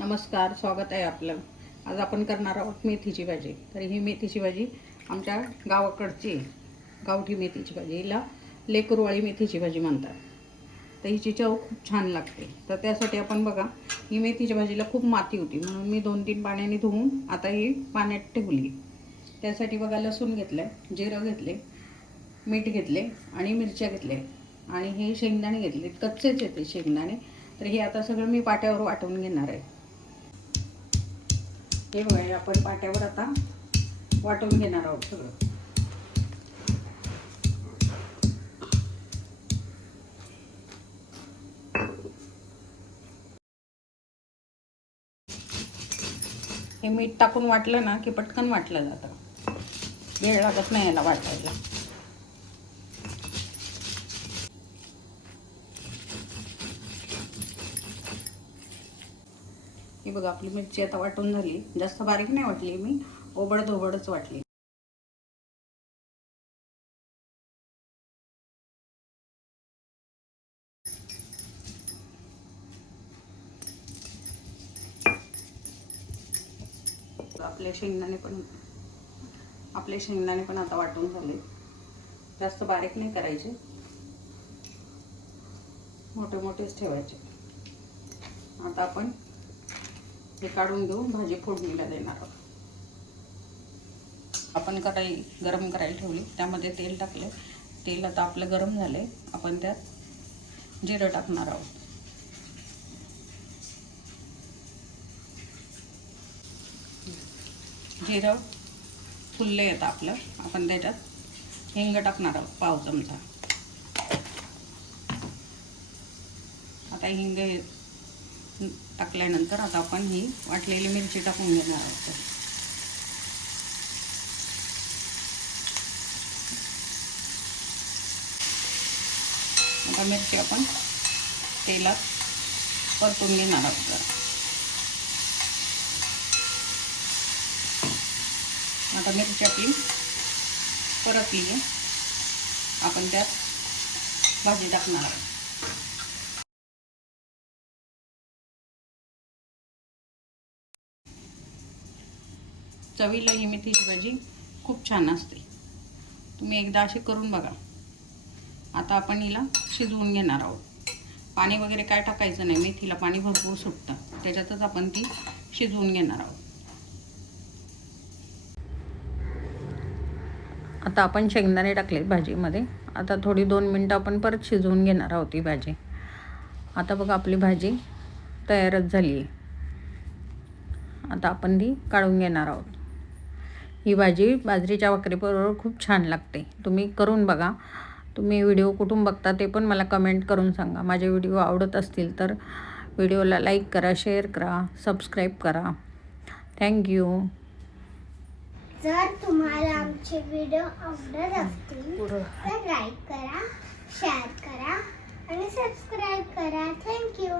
नमस्कार, स्वागत आहे आपलं. आज आपण करणार आहोत मेथीची भाजी. तर ही मेथीची भाजी आमच्या गावाकडची गावठी मेथीची भाजी, हिला लेकरवाळी मेथीची भाजी म्हणतात. तर हिची चव खूप छान लागते. तर त्यासाठी आपण बघा, ही मेथीच्या भाजीला खूप माती होती म्हणून मी 2-3 पाण्याने धुवून आता ही पाण्यात ठेवली. त्यासाठी बघा, लसूण घेतलं, जिरं घेतले, मीठ घेतले आणि मिरच्या घेतले आणि हे शेंगदाणे घेतले. कच्चेच येते शेंगदाणे. तर हे आता सगळं मी पाट्यावर वाटून घेणार आहे. हे बघा, आपण पाट्यावर आता वाटून घेणार आहोत सगळं. हे मीठ टाकून वाटलं ना की पटकन वाटलं जातं, वेळ लागत नाही याला वाटायला. ही बघा, आपली मिरची आता वाटून झाली. जास्त बारीक नाही वाटली मी, ओबडधोबडच वाटली. आपले शेंगदाणे पण आता वाटून झाले. जास्त बारीक नाही करायचे, मोठे मोठेच ठेवायचे. आता आपण हे काढून घेऊन भाजी फोडणीला देणार आहोत. आपण कढई गरम करायला ठेवली, त्यामध्ये तेल टाकले. तेल आता आपलं गरम झाले. आपण त्यात जिरं टाकणार आहोत. जिरं फुलले येतं आपलं. आपण त्याच्यात हिंग टाकणार आहोत, पाव चमचा. आता हिंग टाकल्यानंतर आता आपण ही वाटलेली मिरची टाकून घेणार आहोत. आता मिरची आपण तेलात परतून घेणार आहोत. आता मिरची आपली परतली आहे. आपण त्यात भाजी टाकणार आहोत. चवीला ही मेथीची भाजी खूप छान असते. तुम्ही एकदा अशी करून बघा. आता आपण हिला शिजवून घेणार आहोत. पाणी वगैरे काय टाकायचं नाही, मेथीला पाणी भरपूर सुटतं, त्याच्यातच आपण ती शिजवून घेणार आहोत. आता आपण शेंगदाणे टाकले भाजीमध्ये. आता थोडी 2 मिनटं आपण परत शिजवून घेणार आहोत ही भाजी. आता बघा, आपली भाजी तयारच झाली आहे. आता आपण ती काढून घेणार आहोत. ही भाजी बाजरीच्या भाकरीबरोबर खूप छान लागते. तुम्ही करून बघा. तुम्ही व्हिडिओ कुठून बघता ते पण मला कमेंट करून सांगा. माझे व्हिडिओ आवडत असतील तर व्हिडिओला लाईक करा, शेअर करा, सबस्क्राईब करा. थँक्यू. जर तुम्हाला आमचे व्हिडिओ आवडत असतील तर लाईक करा, शेअर करा आणि सबस्क्राईब करा. थँक्यू.